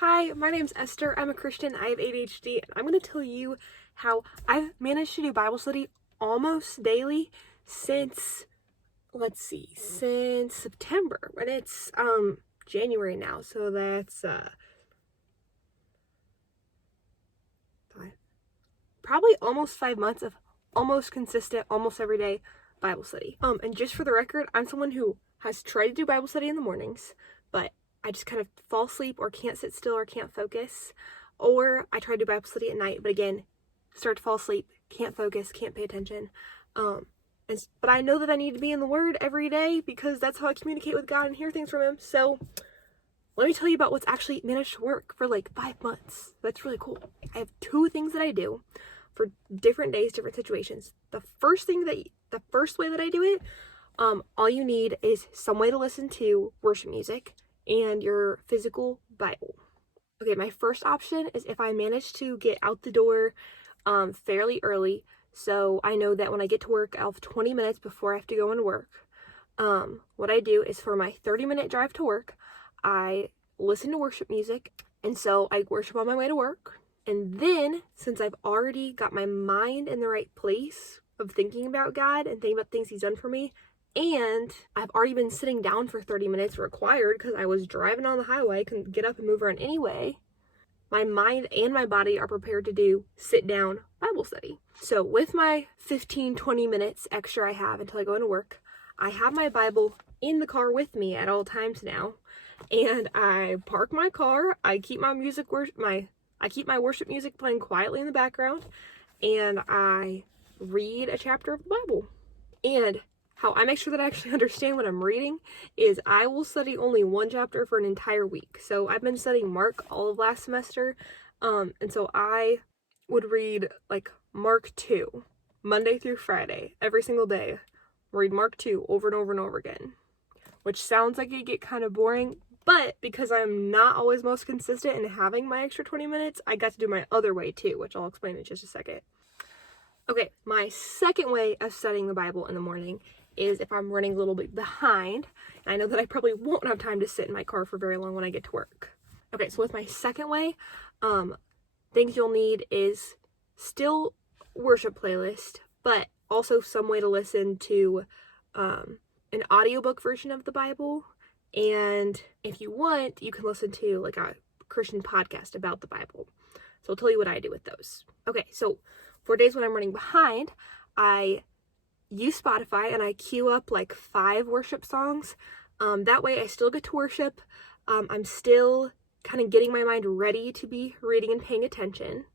Hi, my name's Esther. I'm a Christian. I have ADHD, and I'm going to tell you how I've managed to do Bible study almost daily since, since September, when it's January now. So that's probably almost 5 months of almost consistent, almost every day Bible study. And just for the record, I'm someone who has tried to do Bible study in the mornings, but I just kind of fall asleep or can't sit still or can't focus. Or I try to do Bible study at night, but again, start to fall asleep, can't focus, can't pay attention. But I know that I need to be in the Word every day because that's how I communicate with God and hear things from Him. So let me tell you about what's actually managed to work for like 5 months. That's really cool. I have 2 things that I do for different days, different situations. The first way that I do it, all you need is some way to listen to worship music and your physical Bible. Okay, my first option is if I manage to get out the door fairly early, so I know that when I get to work, I'll have 20 minutes before I have to go into work. What I do is for my 30-minute drive to work, I listen to worship music, and so I worship on my way to work. And then, since I've already got my mind in the right place of thinking about God and thinking about things He's done for me, and I've already been sitting down for 30 minutes required because I was driving on the highway, couldn't get up and move around anyway, my mind and my body are prepared to do sit down Bible study. So with my 15-20 minutes extra I have until I go into work, I have my Bible in the car with me at all times now, and I park my car, I keep my worship music playing quietly in the background, and I read a chapter of the Bible. And how I make sure that I actually understand what I'm reading is I will study only one chapter for an entire week. So I've been studying Mark all of last semester, and so I would read like Mark 2, Monday through Friday, every single day. Read Mark 2 over and over and over again, which sounds like it get kind of boring, but because I'm not always most consistent in having my extra 20 minutes, I got to do my other way too, which I'll explain in just a second. Okay, my second way of studying the Bible in the morning is if I'm running a little bit behind, and I know that I probably won't have time to sit in my car for very long when I get to work. Okay, so with my second way, things you'll need is still worship playlist, but also some way to listen to an audiobook version of the Bible, and if you want, you can listen to like a Christian podcast about the Bible. So I'll tell you what I do with those. Okay, so for days when I'm running behind, I use Spotify and I queue up like 5 worship songs. That way I still get to worship. I'm still kind of getting my mind ready to be reading and paying attention.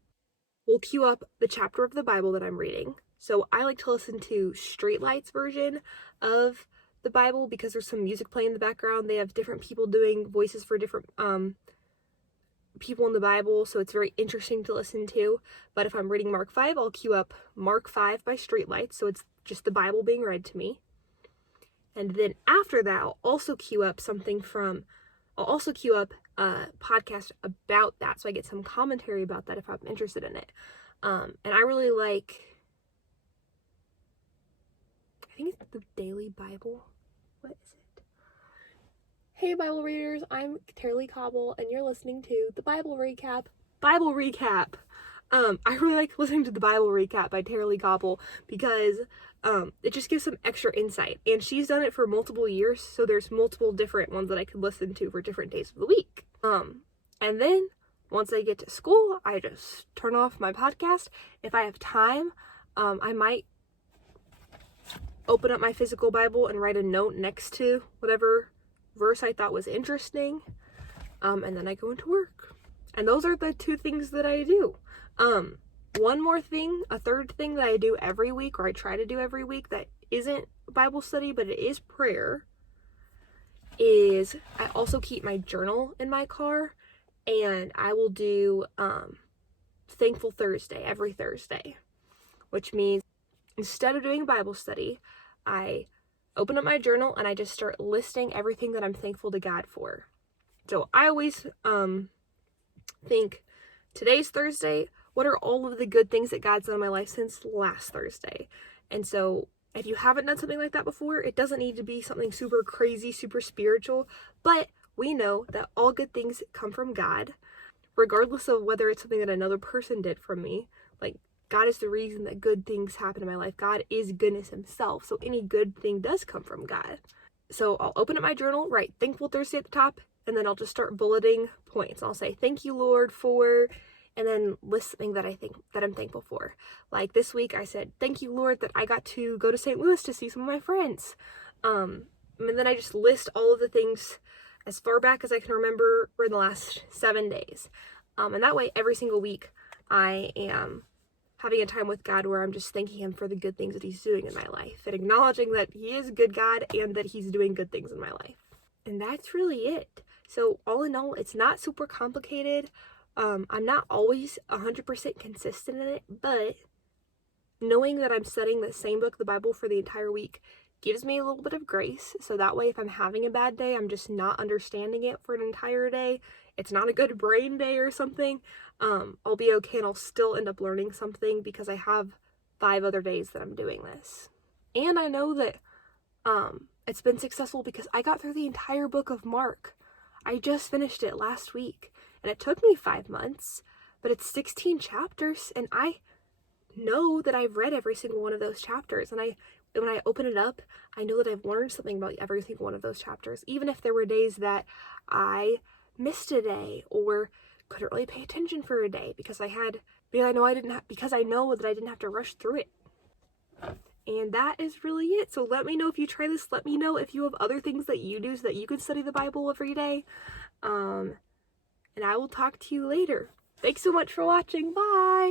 We'll queue up the chapter of the Bible that I'm reading. So I like to listen to Streetlight's version of the Bible because there's some music playing in the background. They have different people doing voices for different people in the Bible, so it's very interesting to listen to. But if I'm reading Mark 5, I'll queue up Mark 5 by Streetlights, so it's just the Bible being read to me. And then after that, I'll also queue up a podcast about that, so I get some commentary about that if I'm interested in it. And I really like, I think it's the Daily Bible. What is it? Hey Bible readers, I'm Terry Cobble, and you're listening to the Bible Recap. I really like listening to the Bible Recap by Terry Cobble because it just gives some extra insight, and she's done it for multiple years, so there's multiple different ones that I could listen to for different days of the week. And then once I get to school, I just turn off my podcast. If I have time, I might open up my physical Bible and write a note next to whatever verse I thought was interesting, and then I go into work. And those are the 2 things that I do. One more thing, a third thing that I do every week, or I try to do every week, that isn't Bible study, but it is prayer, is I also keep my journal in my car, and I will do Thankful Thursday every Thursday, which means instead of doing Bible study, I open up my journal and I just start listing everything that I'm thankful to God for. So I always think, today's Thursday, what are all of the good things that God's done in my life since last Thursday? And so if you haven't done something like that before, it doesn't need to be something super crazy, super spiritual, but we know that all good things come from God. regardless of whether it's something that another person did from me. Like, God is the reason that good things happen in my life. God is goodness himself, so any good thing does come from God. So I'll open up my journal, write Thankful Thursday at the top, and then I'll just start bulleting points. I'll say, thank you, Lord, for, and then list something that I'm thankful for. Like this week I said, thank you, Lord, that I got to go to St. Louis to see some of my friends. And then I just list all of the things as far back as I can remember for the last 7 days. And that way, every single week, I am having a time with God where I'm just thanking him for the good things that he's doing in my life and acknowledging that he is a good God and that he's doing good things in my life. And that's really it. So all in all, it's not super complicated. I'm not always 100% consistent in it, but knowing that I'm studying the same book, the Bible, for the entire week gives me a little bit of grace. So that way, if I'm having a bad day, I'm just not understanding it for an entire day. It's not a good brain day or something. I'll be okay and I'll still end up learning something because I have 5 other days that I'm doing this. And I know that it's been successful because I got through the entire book of Mark. I just finished it last week and it took me 5 months, but it's 16 chapters and I know that I've read every single one of those chapters, and when I open it up, I know that I've learned something about every single one of those chapters, even if there were days that I missed a day or couldn't really pay attention for a day because I know that I didn't have to rush through it. And that is really it. So let me know if you try this. Let me know if you have other things that you do so that you can study the Bible every day. And I will talk to you later. Thanks so much for watching. Bye!